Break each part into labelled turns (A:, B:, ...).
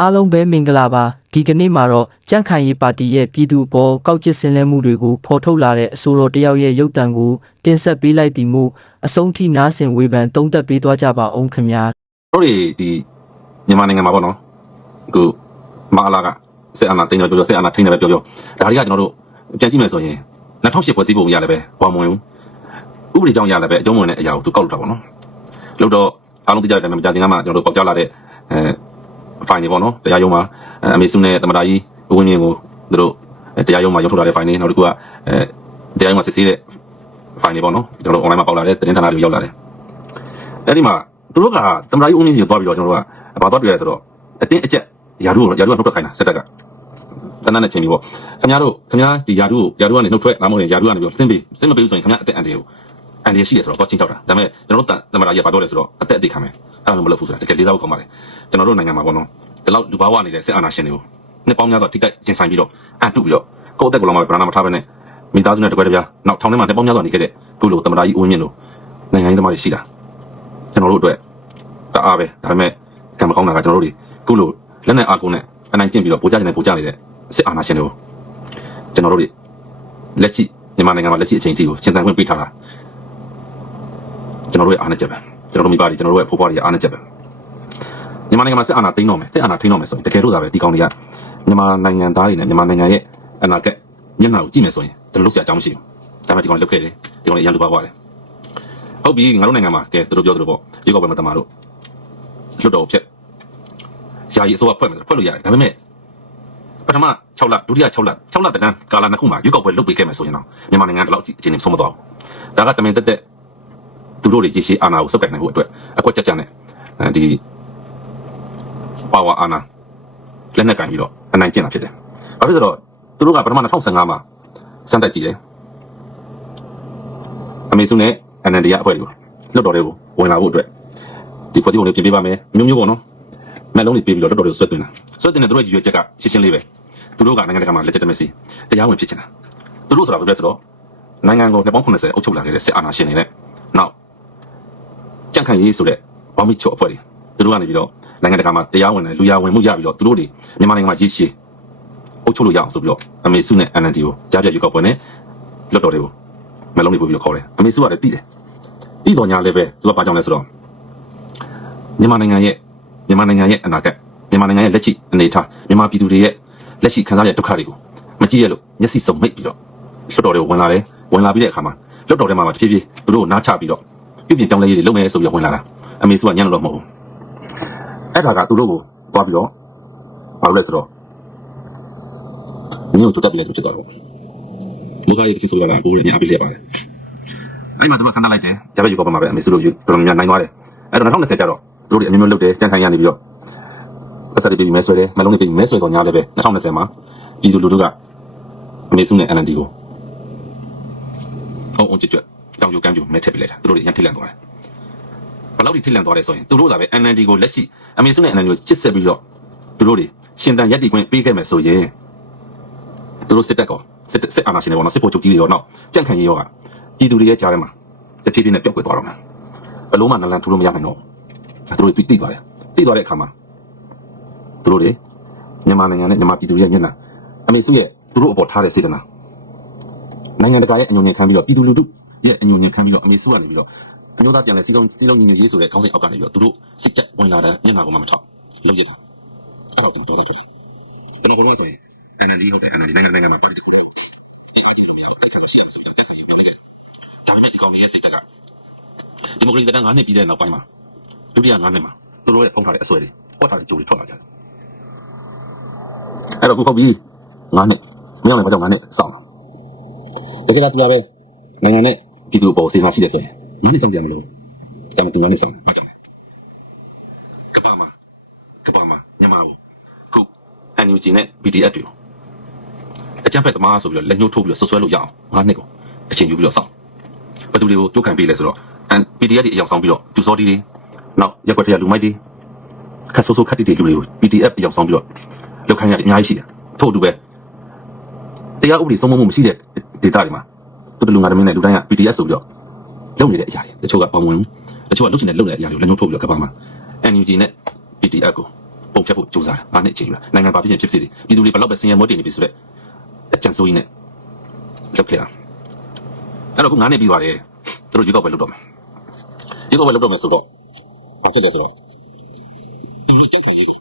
A: အားလုံးပဲမင်္ဂလာပါဒီကနေ့မှာတော့ကြန့်ခိုင်ရေးပါတီရဲ့ပြည်သူ့ဘောကောက်ကျစ်စင်လဲမှုတွေကိုဖော်ထုတ်လာတဲ့အဆိုတော်တယောက်ရဲ့ရုပ်တံကိုတင်ဆက်ပေးလိုက်သည်မို့အဆုံးထိနားဆင်ဝေဖန်သုံးသပ်ပေးသွားကြပါအောင်ခင်ဗျာ
B: တို့တွေဒီမြန်မာနိုင်ငံမှာပေါ့နော်အခုမဟာလာကစစ်အာဏာသိမ်းတယ်ပြောပြောစစ်အာဏာထိန်းတယ်ပဲပြောပြောဒါတွေကကျွန်တော်တို့ပြန်ကြည့်မယ်ဆိုရင်2008ဖွဲ့စည်းပုံရလည်းပဲဘာမဝင်ဘူးဥပဒေကြောင့်ရလည်းပဲအကျုံးဝင်တဲ့အရာကိုသူကောက်လို့တာပေါ့နော်လို့တော့အားလုံးသိကြတဲ့အတိုင်းမကြခင်ကမှကျွန်တော်တို့ပေါက်ကြားလာတဲ့အဲ ဖိုင်တွေပေါ့နော်တရားရုံးမှာအမေစုနဲ့တမတာကြီးဝင်းမြင့်ကိုသူတို့တရားရုံးမှာရောက်ထုတ်လာတဲ့ဖိုင်တွေနောက်တစ်ခုကအဲတရားရုံးမှာစစ်ဆေးတဲ့ဖိုင်တွေပေါ့နော်ကျွန်တော်တို့ online မှာပေါက်လာတဲ့သတင်းဌာနတွေရောက်လာတယ်အဲ့ဒီမှာသူတို့ကတမရာကြီးဦးမင်းကြီးကိုတွားပြီးတော့ကျွန်တော်တို့ကဘာတွားတွေ့ရလဲဆိုတော့အတင်းအကျပ်ယာတို့ယာတို့ကနှုတ်ထွက်ခိုင်းတာစက်တက်ကတနက်နဲ့ချိန်ပြီးပေါ့ခင်ဗျားတို့ခင်ဗျားဒီယာတို့ယာတို့ကနေနှုတ်ထွက်နားမဟုတ်ရင်ယာတို့ကနေပြီးတော့သင်ပြီးစစ်မပေးဘူးဆိုရင်ခင်ဗျားအသက်အန္တရာယ်ကို အန္တရာယ်ရှိတယ်ဆိုတော့တော့ချင်းချောက်တာဒါပေမဲ့ကျွန်တော်တို့တမရာကြီးကဘာပြောလဲဆိုတော့အသက်အသေးခံမယ်အဲ့လိုမလုပ်ဘူးဆိုတာတကယ်လေးစားဖို့ကောင်းပါလေကျွန်တော်တို့နိုင်ငံမှာပေါ့နော်ဒီလောက်လူဘာဝနေတဲ့စစ်အာဏာရှင်တွေကိုနှစ်ပေါင်းများစွာထိတိုက်ရင်ဆိုင်ပြီးတော့အတုပြီးတော့ကိုယ့်အသက်ကိုယ်လုံးမပဲဗရဏမထားဘဲနဲ့မိသားစုနဲ့တကွဲတပြားနောက်ထောင်ထဲမှာနှစ်ပေါင်းများစွာနေခဲ့တဲ့ခုလိုတမရာကြီးဦးမြင့်တို့နိုင်ငံရေးသမားတွေရှိတာကျွန်တော်တို့အတွက်တအားပဲဒါပေမဲ့ကံမကောင်းတာကကျွန်တော်တို့တွေခုလိုလက်နဲ့အာကုန်းနဲ့အနိုင်ကျင့်ပြီးတော့ပိုကြနေတယ်ပိုကြနေတဲ့စစ်အာဏာရှင်တွေကိုကျွန်တော်တို့တွေလက်ရှိမြန်မာနိုင်ငံမှာလက်ရှိအချိန်အထိကိုရှင်းတန်ခွင့်ပေးထားတာ ကျွန်တော်တို့ရဲ့အားနဲ့ချက်ပဲကျွန်တော်တို့မိဘတွေကျွန်တော်တို့ရဲ့ဖိုးဖွားတွေရဲ့အားနဲ့ချက်ပဲမြန်မာနိုင်ငံမှာစစ်အာဏာသိမ်းတော့မယ်စစ်အာဏာထိန်းတော့မယ်ဆိုရင်တကယ်လို့ဒါပဲဒီကောင်တွေကမြန်မာနိုင်ငံသားတွေနဲ့မြန်မာနိုင်ငံရဲ့အနာဂတ်မျက်နှာကိုကြည့်မယ်ဆိုရင်ဒါလို့ဆရာအကြောင်းမရှိဘူးဒါပေမဲ့ဒီကောင်တွေလုတ်ခဲ့တယ်ဒီကောင်တွေအရန်လူပါသွားတယ်ဟုတ်ပြီငါတို့နိုင်ငံမှာကဲသူတို့ပြောသူတို့ပေါ့ရေကောက်ပွဲမှာတမတို့လွတ်တော်ဖြတ်ယာယီအစိုးရဖွဲ့မယ်ဆိုဖွဲ့လို့ရတယ်ဒါပေမဲ့ပထမ6လဒုတိယ6လ6လတန်းကာလနှစ်ခုမှာရွေးကောက်ပွဲလုပ်ပေးခဲ့မယ်ဆိုရင်တော့မြန်မာနိုင်ငံတော့အခြေအနေဆုံးမသွားဘူးဒါကတမင်တက်တက် သူတို့တွေရေရှည်အာဏာကိုစုပ်ကိုင်နိုင်ဖို့အတွက်အကွက်ကြက်ကြက်နဲ့အဲဒီပါဝါအာဏာလက်နက်ကင်ပြီးတော့အနိုင်ကျင့်တာဖြစ်တယ်ဘာဖြစ်ဆိုတော့သူတို့ကပထမ2015မှာစမ်းတက်ကြည့်တယ်အမေစုနဲ့ NND ရအဖွဲ့တွေကိုလွတ်တော်တွေကိုဝင်လာဖို့အတွက်ဒီဖွဲ့စည်းပုံလေးပြင်ပေးပါမယ်မျိုးမျိုးပေါ့နော်မက်လုံးလေးပေးပြီးတော့တော်တော်လေးဆွဲသွင်းတာဆွဲသွင်းတဲ့သူတို့ရည်ရွယ်ချက်ကရှင်းရှင်းလေးပဲသူတို့ကနိုင်ငံတကာမှာ legitimacy တရားဝင်ဖြစ်ချင်တာသူတို့ဆိုတာဘာလဲဆိုတော့နိုင်ငံကိုနှစ်ပေါင်း80အုပ်ချုပ်လာခဲ့တဲ့စစ်အာဏာရှင်တွေနဲ့နောက် ကြန့်ခိုင်ရေးဆိုတဲ့ဘောင်မီချိုအဖွဲ့တွေသူတို့ကနေပြီးတော့နိုင်ငံတကာမှာတရားဝင်တယ်လူရဝင်မှုရပြီးတော့သူတို့တွေမြန်မာနိုင်ငံမှာရည်ရှိအုပ်ချုပ်လို့ရအောင်ဆိုပြီးတော့အမေစုနဲ့ NND ကိုကြားပြရွေးကောက်ပွဲနဲ့လွတ်တော်တွေကိုမက်လုံးလေးပို့ပြီးတော့ခေါ်တယ်အမေစုကလည်းတည်တယ်တည်တော်ညာလည်းပဲသူကဘာကြောင့်လဲဆိုတော့မြန်မာနိုင်ငံရဲ့မြန်မာနိုင်ငံရဲ့အနာဂတ်မြန်မာနိုင်ငံရဲ့လက်ရှိအနေအထားမြန်မာပြည်သူတွေရဲ့လက်ရှိခံစားရတဲ့ဒုက္ခတွေကိုမကြည့်ရလို့မျက်စိစုံမိတ်ပြီးတော့လွတ်တော်တွေဝင်လာတယ်ဝင်လာပြီးတဲ့အခါမှာလွတ်တော်ထဲမှာတဖြည်းဖြည်းသူတို့ကိုနားချပြီးတော့ ပြုပြင်ပြောင်းလဲရေးတွေလုပ်မယ်ဆိုပြီးတော့ဝင်လာတာအမေစုကညံ့လို့မဟုတ်ဘူးအဲ့ဒါကသူတို့ကိုသွားပြီးတော့ဘာလို့လဲဆိုတော့ညို့တို့တက်ပြီးလဲဆိုဖြစ်သွားတော့မူကားရေးတစ်ခုဆိုရတာကိုယ်ရအများအပြည့်လက်ပါတယ်အဲ့မှာသူကဆန္ဒလိုက်တယ်ဂျာဘက်ယူကောပါမှာပဲအမေစုတို့ယူတော်တော်များများနိုင်သွားတယ်အဲ့တော့2020ကျတော့သူတို့တွေအမျိုးမျိုးလုပ်တယ်ကြံခိုင်ရနေပြီးတော့ပတ်စပ်တွေပြီးမဲဆွဲတယ်မလုံးတွေပြီးမဲဆွဲတော့ညာလည်းပဲ2020မှာပြည်သူလူထုကအမေစုနဲ့ NND ကိုအောင်အောင်ကြွကြွ တောင်ယူကမ်းပြူမဲထည့်ပြလိုက်တာသူတို့တွေရန်ထိတ်လန့်သွားတယ်ဘယ်လောက်ထိထိတ်လန့်သွားလဲဆိုရင်သူတို့ကပဲ NND ကိုလက်ရှိအမေစုနဲ့ NND ကိုချစ်ဆက်ပြီးတော့သူတို့တွေရှင်တန်ရက်တီခွင့်ပေးခဲ့မယ်ဆိုရင်သူတို့စစ်တပ်ကောစစ်စစ်အာဏာရှင်တွေပေါ့နော်စစ်ဗိုလ်ချုပ်ကြီးတွေရောနောက်ကြံ့ခိုင်ရေးရောကပြည်သူတွေရဲ့ကြားထဲမှာတဖြည်းဖြည်းနဲ့ပျောက်ကွယ်သွားတော့မယ်ဘယ်လုံးမှနလန်ထူလို့မရနိုင်တော့ဘူးသူတို့တိတိသွားတယ်တိသွားတဲ့အခါမှာသူတို့တွေမြန်မာနိုင်ငံနဲ့မြန်မာပြည်သူတွေရဲ့မျက်နှာအမေစုရဲ့သူတို့အပေါ်ထားတဲ့စေတနာနိုင်ငံတကာရဲ့အညွန်ညင်ခံပြီးတော့ပြည်သူလူထု ရဲ့အညွန်ညင်ခံပြီးတော့အမေစုကနေပြီးတော့အမျိုးသားပြန်လဲစီလုံးစီလုံးညီညွတ်ရေးဆိုတဲ့ခေါင်းစဉ်အောက်ကနေပြီးတော့သူတို့စစ်ချက်ဝင်လာတဲ့မျက်နှာကိုမှမထောက်လုပ်ရတာအဲ့တော့ကျွန်တော်တော်တော်ဘယ်လိုပြောလဲဆိုရင် NLD ဟုတ်တယ် NLD နိုင်ငံနိုင်ငံမှာပါတီတစ်ခုလည်းအားကြီးလို့မရဘူးတစ်ခုရှိရဆိုတော့တက်ခါယူပါတယ်ဒါပေမဲ့ဒီကောင်ရဲ့စိတ်တက်ကဒီမိုကရေစီတန်း9နှစ်ပြီးတဲ့နောက်ပိုင်းမှာဒုတိယငါးနှစ်မှာသူတို့ရဲ့ဖုံးထားတဲ့အဆွဲတွေဟောထားတဲ့ကြိုတွေထွက်လာကြတယ်အဲ့တော့ခုဟုတ်ပြီငါးနှစ်မင်းလည်းဘာကြောင့်ငါးနှစ်စောင့်တာတကယ်လားသူကပဲနိုင်ငံနဲ့ ပြည်သူအပေါ်စေနာရှိတယ်ဆိုရင်ငါးနှစ်စောင့်ကြမလို့ဒါမှသူငါးနှစ်စောင့်ဘာကြောင့်လဲကပ္ပမှာကပ္ပမှာမြန်မာဘူးခု NUG နဲ့ PDF တွေအကြမ်းဖက်သမားဆိုပြီးတော့လက်ညှိုးထိုးပြီးတော့ဆွဆွဲလို့ရအောင်ငါးနှစ်ကိုအချိန်ယူပြီးတော့စောင့်ဘယ်သူတွေကိုတိုးကန်ပေးလဲဆိုတော့ PDF တွေအယောင်ဆောင်ပြီးတော့ကျူစောတီတွေနောက်ရက်ွက်ထရလူမိုက်တွေခက်ဆိုးဆိုးခက်တိတွေလူတွေကို PDF အရောက်ဆောင်ပြီးတော့လောက်ခိုင်းရတယ်အများကြီးရှိတယ်ထို့အတူပဲတရားဥပဒေစိုးမိုးမှုမရှိတဲ့ဒေသတွေမှာ တူတလူငါတမင်းနဲ့လူတိုင်းက PDF ဆိုပြီးတော့လုပ်နေတဲ့အရာတွေတချို့ကပေါဝင်ဘူးတချို့ကလုပ်ချင်တဲ့လုပ်နေတဲ့အရာတွေကိုလည်းညှို့ထုတ်ပြီးတော့ကပ္ပမှာ NUG နဲ့ PDF ကိုပုံဖြတ်ဖို့ကြိုးစားတာငါနဲ့အချိန်ယူလာနိုင်ငံပါဖြစ်ရင်ဖြစ်စီတယ်ပြည်သူတွေဘယ်တော့ပဲဆင်းရဲမွေးတည်နေပြီဆိုတော့အကြံစိုးရင်းနဲ့လုပ်ခဲ့တာအဲ့တော့ခုငါနဲ့ပြီးပါတယ်သူတို့ရွေးကောက်ပွဲလုပ်တော့မယ်ရွေးကောက်ပွဲလုပ်တော့မယ်ဆိုတော့ဘာဖြစ်လဲဆိုတော့သူတို့ကြက်ခံရေးတော့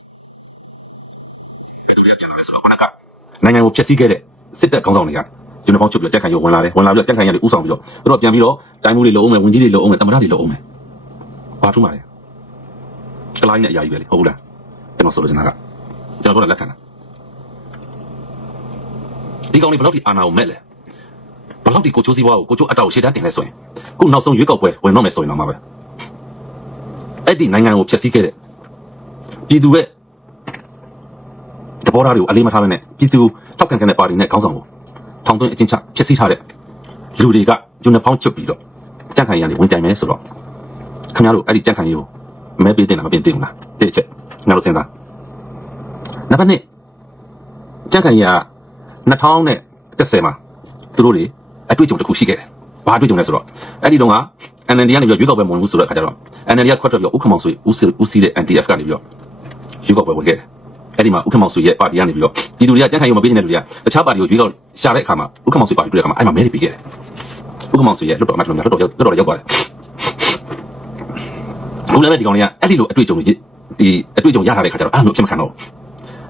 B: ဘယ်သူတွေကပြန်လာလဲဆိုတော့ခုနကနိုင်ငံကိုဖျက်ဆီးခဲ့တဲ့စစ်တပ်ခေါင်းဆောင်တွေက ယူနီဖောင်းချုပ်ပြီးတော့ကြက်ခံရေးဝင်လာတယ်ဝင်လာပြီးတော့ကြက်ခံရေးတွေဥဆောင်ပြီးတော့သူတို့ပြန်ပြီးတော့တိုင်းမှုတွေလုံအောင်မယ်ဝင်ကြီးတွေလုံအောင်မယ်တမရတွေလုံအောင်မယ်ဘာထူးမှာလဲကလိုင်းနဲ့အရာကြီးပဲလေဟုတ်ဘူးလားကျွန်တော်ဆိုလို့ကျွန်တော်ကကျွန်တော်ကတော့လက်ခံတာဒီကောင်တွေဘယ်လောက်ထိအာနာကိုမဲ့လဲဘယ်လောက်ထိကိုချိုးစည်းဘွားကိုကိုချိုးအတောက်ကိုရှေ့တန်းတင်လဲဆိုရင်ခုနောက်ဆုံးရွေးကောက်ပွဲဝင်တော့မယ်ဆိုရင်တော့မှာပဲအဲ့ဒီနိုင်ငံကိုဖျက်ဆီးခဲ့တဲ့ပြည်သူရဲ့သဘောထားတွေကိုအလေးမထားဘဲနဲ့ပြည်သူထောက်ခံတဲ့ပါတီနဲ့ခေါင်းဆောင်ကို ထောင်သွင်းအချင်းချဖျက်ဆီးထားတဲ့လူတွေကယူနီဖောင်းချုပ်ပြီးတော့ကြန့်ခိုင်ရန်တွေဝင်တိုင်မယ်ဆိုတော့ခင်ဗျားတို့အဲ့ဒီကြန့်ခိုင်ရေးကိုမဲပေးတင်တာမပေးတင်ဘူးလားတဲ့ချက်ငါတို့စဉ်းစားနံပါတ်1ကြန့်ခိုင်ရ2010မှာသူတို့တွေအတွေ့အကြုံတစ်ခုရှိခဲ့တယ်ဘာအတွေ့အကြုံလဲဆိုတော့အဲ့ဒီတုန်းက NND ကနေပြီးတော့ရွေးကောက်ပွဲမဝင်ဘူးဆိုတဲ့အခါကျတော့ NND ကခွတ်ထွက်ပြီးတော့ဥက္ကမောင်ဆွေဦးစီဦးစီးတဲ့ NDF ကနေပြီးတော့ရွေးကောက်ပွဲဝင်ခဲ့တယ် အဲ့ဒီမှာဥက္ကမောင်ဆွေရဲ့ပါတီကနေပြီးတော့ပြည်သူတွေကကြန့်ခိုင်ရုံမပေးနေတဲ့လူတွေကတခြားပါတီကိုရွေးကောက်ရှာတဲ့အခါမှာဥက္ကမောင်ဆွေပါတီတွေ့တဲ့အခါမှာအဲ့မှာမဲတွေပေးခဲ့တယ်ဥက္ကမောင်ဆွေရဲ့လွတ်တော်အမတ်တော်များလွတ်တော်ရောက်လွတ်တော်ရောက်သွားတယ်ဘုလည်းပဲဒီကောင်တွေကအဲ့ဒီလိုအတွေ့အကြုံတွေဒီအတွေ့အကြုံရထားတဲ့အခါကျတော့အဲ့လိုဖြစ်မခံတော့ဘူး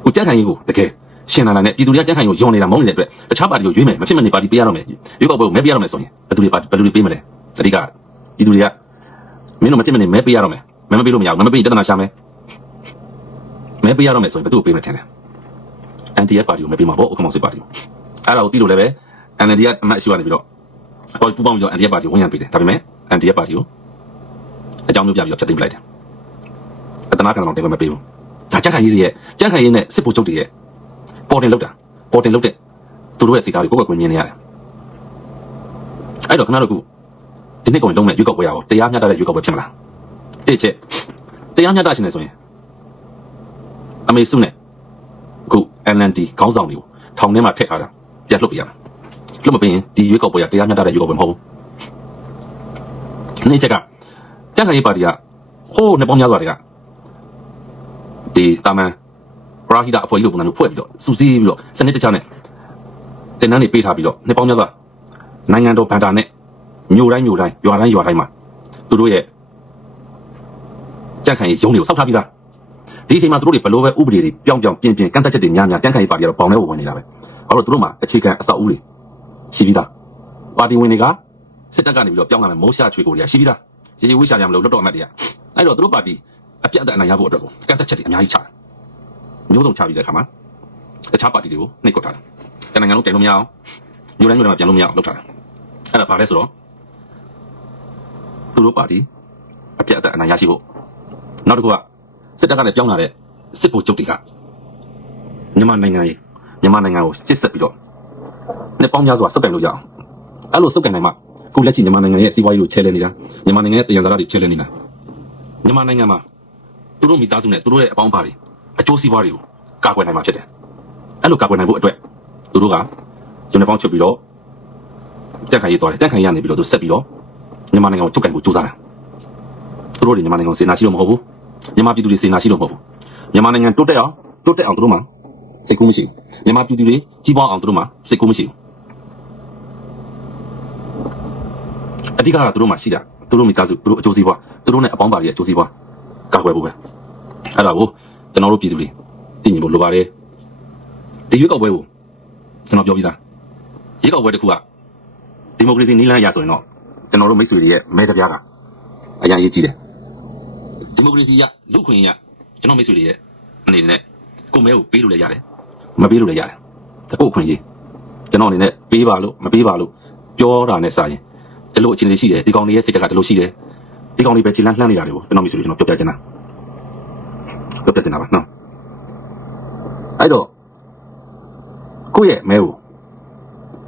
B: ကိုကြန့်ခိုင်ရုံကိုတကယ်ရှင်လာလာနဲ့ပြည်သူတွေကကြန့်ခိုင်ရုံယုံနေတာမဟုတ်နေတဲ့အတွက်တခြားပါတီကိုရွေးမယ်မဖြစ်မနေပါတီပေးရတော့မယ်ရွေးကောက်ပွဲကိုမဲပေးရတော့မယ်ဆိုရင်ဘယ်သူတွေပါဘယ်သူတွေပေးမလဲအဓိကပြည်သူတွေကမင်းတို့မဖြစ်မနေမဲပေးရတော့မယ်မဲမပေးလို့မရဘူးမဲမပေးရင်ပြဿနာရှာမယ် မဲပေးရတော့မယ်ဆိုရင်ဘယ်သူ့ကိုပေးမလဲထင်တယ် NDF ပါတီကိုမဲပေးမှာပေါ့ဥက္ကမောင်စစ်ပါတီကိုအဲ့ဒါကိုသိလို့လည်းပဲ NLD ကအမတ်အရှိကနေပြီးတော့အပေါ်ပူပေါင်းပြီးတော့ NDF ပါတီကိုဝန်ရံပေးတယ်ဒါပေမဲ့ NDF ပါတီကိုအကြောင်းမျိုးပြပြီးတော့ဖျက်သိမ်းပလိုက်တယ်အတနာခံတော့တင်မပေးဘူးဒါကြက်ခိုင်ရေးတွေရဲ့ကြက်ခိုင်ရေးနဲ့စစ်ဗိုလ်ချုပ်တွေရဲ့ပေါ်တင်လောက်တာပေါ်တင်လောက်တဲ့သူတို့ရဲ့စီကားတွေကိုကိုယ့်ကွယ်မြင်နေရတယ်အဲ့တော့ခင်ဗျားတို့ကဒီနေ့ကောင်လုံးမဲ့ရွေးကောက်ပွဲရအောင်တရားမျှတတဲ့ရွေးကောက်ပွဲဖြစ်မလားတစ်ချက်တရားမျှတရှင်နေဆိုရင် အမေစုနဲ့အခု NLD ခေါင်းဆောင်တွေကိုထောင်ထဲမှာထည့်ထားတာပြတ်လွတ်ပြရမယ်လွတ်မပေးရင်ဒီရွေးကောက်ပွဲရတရားမျှတတဲ့ရွေးကောက်ပွဲမဟုတ်ဘူးနေ့ချက်ကကြက်ခိုင်ရေးပါတီကဟိုးနှစ်ပေါင်းများစွာတွေကဒီတာမန်ပရာဟိတအဖွဲ့ကြီးလိုပုံစံမျိုးဖွဲ့ပြီးတော့စူးစီးပြီးတော့စနစ်တကျနဲ့တင်နန်းတွေပေးထားပြီးတော့နှစ်ပေါင်းများစွာနိုင်ငံတော်ဗန်တာနဲ့မြို့တိုင်းမြို့တိုင်းရွာတိုင်းရွာတိုင်းမှာသူတို့ရဲ့ကြက်ခိုင်ရေးရုံးတွေကိုစောက်ထားပြီးသား ဒီအချိန်မှာသူတို့တွေဘလို့ပဲဥပဒေတွေပြောင်းပြောင်းပြင်ပြင်ကန့်သက်ချက်တွေများများကြက်ခိုင်ရေးပါတီကတော့ပေါင်ထဲကိုဝင်နေတာပဲဘာလို့သူတို့မှာအခြေခံအဆောက်အဦတွေရှိပြီးသားပါတီဝင်တွေကစစ်တပ်ကနေပြီးတော့ပြောင်းလာမယ်မိုးရှာချွေကိုတွေကရှိပြီးသားရေရေဝိရှာကြမလို့လွတ်တော်အမတ်တွေကအဲ့တော့သူတို့ပါတီအပြတ်အသတ်အနိုင်ရဖို့အတွက်ကိုကန့်သက်ချက်တွေအများကြီးချတယ်မျိုးစုံချပြီးတဲ့အခါမှာတခြားပါတီတွေကိုနှိပ်ကွက်ထားတယ်တနိုင်ငံလုံးတိုင်လို့မရအောင်မျိုးတိုင်းမျိုးတိုင်းမှာပြန်လို့မရအောင်လုပ်ထားတယ်အဲ့ဒါဘာလဲဆိုတော့သူတို့ပါတီအပြတ်အသတ်အနိုင်ရရှိဖို့နောက်တစ်ခုက စစ်တပ်ကလည်းပြောင်းလာတဲ့စစ်ဗိုလ်ချုပ်တွေကမြန်မာနိုင်ငံရေးမြန်မာနိုင်ငံကိုစစ်ဆက်ပြီးတော့နှစ်ပေါင်းများစွာစက်ကင်လို့ရအောင်အဲ့လိုစက်ကန်နိုင်မှခုလက်ရှိမြန်မာနိုင်ငံရဲ့စီးပွားရေးကိုချဲလဲနေတာမြန်မာနိုင်ငံရဲ့တယံဇာတ်တွေချဲလဲနေတာမြန်မာနိုင်ငံမှာသူတို့မိသားစုနဲ့သူတို့ရဲ့အပေါင်းအပါတွေအကျိုးစီးပွားတွေကိုကာကွယ်နိုင်မှာဖြစ်တယ်အဲ့လိုကာကွယ်နိုင်ဖို့အတွက်သူတို့ကယူနီဖောင်းချုပ်ပြီးတော့တက်ခိုင်ရေးသွားတယ်တက်ခိုင်ရနေပြီးတော့သူဆက်ပြီးတော့မြန်မာနိုင်ငံကိုချုပ်ကင်ဖို့ကြိုးစားတယ်သူတို့တွေမြန်မာနိုင်ငံကိုစေနာရှိလို့မဟုတ်ဘူး မြန်မာပြည်သူတွေစေနာရှိလို့မဟုတ်ဘူးမြန်မာနိုင်ငံတိုးတက်အောင်တိုးတက်အောင်သူတို့မှာစိတ်ကူးမရှိဘူးမြန်မာပြည်သူတွေကြီးပွားအောင်သူတို့မှာစိတ်ကူးမရှိဘူးအဓိကကသူတို့မှရှိတာသူတို့မိသားစုသူတို့အကျိုးစီးပွားသူတို့နဲ့အပေါင်းပါတွေရဲ့အကျိုးစီးပွားကာကွယ်ဖို့ပဲအဲ့ဒါကိုကျွန်တော်တို့ပြည်သူတွေသိမြင်ဖို့လိုပါတယ်ဒီရွေးကောက်ပွဲကိုကျွန်တော်ပြောပြီးသားရွေးကောက်ပွဲတစ်ခုကဒီမိုကရေစီနည်းလမ်းအရဆိုရင်တော့ကျွန်တော်တို့မိတ်ဆွေတွေရဲ့မဲတစ်ပြားကအရင်အရေးကြီးတယ် ဒီမိုကရေစီရလူခွင့်ရကျွန်တော်မိတ်ဆွေတွေရဲ့အနေနဲ့ကိုယ်မဲကိုပေးလို့လည်းရတယ်မပေးလို့လည်းရတယ်တပုတ်ခွင့်ရေးကျွန်တော်အနေနဲ့ပေးပါလို့မပေးပါလို့ပြောတာနဲ့စာရင်ဒီလိုအခြေအနေရှိတယ်ဒီကောင်တွေရဲ့စိတ်ဓာတ်ကဒီလိုရှိတယ်ဒီကောင်တွေပဲခြေလန်းလှမ်းနေတာတွေကိုကျွန်တော်မိတ်ဆွေတွေကျွန်တော်ပြောပြချင်တာပြောပြချင်တာပါနော်အဲ့တော့ကိုယ့်ရဲ့မဲကို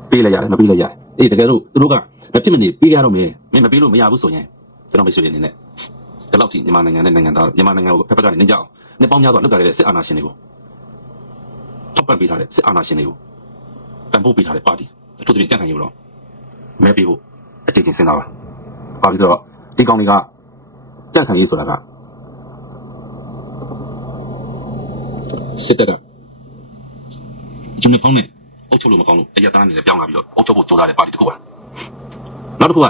B: ပေးလိုက်ရတယ်မပေးလိုက်ရတယ်အေးတကယ်လို့သူတို့ကမဖြစ်မနေပေးရတော့မယ်မင်းမပေးလို့မရဘူးဆိုရင်ကျွန်တော်မိတ်ဆွေတွေအနေနဲ့ ဒီလောက်ထိမြန်မာနိုင်ငံနဲ့နိုင်ငံသားမြန်မာနိုင်ငံကိုဖက်ဖက်ကနေနေကြအောင်နှစ်ပေါင်းများစွာလွတ်ကြတဲ့စစ်အာဏာရှင်တွေကိုထောက်ပံ့ပေးထားတဲ့စစ်အာဏာရှင်တွေကိုပံ့ပိုးပေးထားတဲ့ပါတီအထူးသဖြင့်ကြံ့ခိုင်ရေးတော့မဲပေးဖို့အချိန်ချင်းစဉ်းစားပါ။ဘာဖြစ်လို့ဒီကောင်တွေကကြန့်ခံရေးဆိုတာကစစ်တပ်ကကျွန်တော်ဖောင်းနေအုပ်ချုပ်လို့မကောင်းလို့အရတားနေလည်းပြောင်းလာပြီးတော့အုပ်ချုပ်ဖို့ကြိုးစားတဲ့ပါတီတစ်ခုပါနောက်တစ်ခုက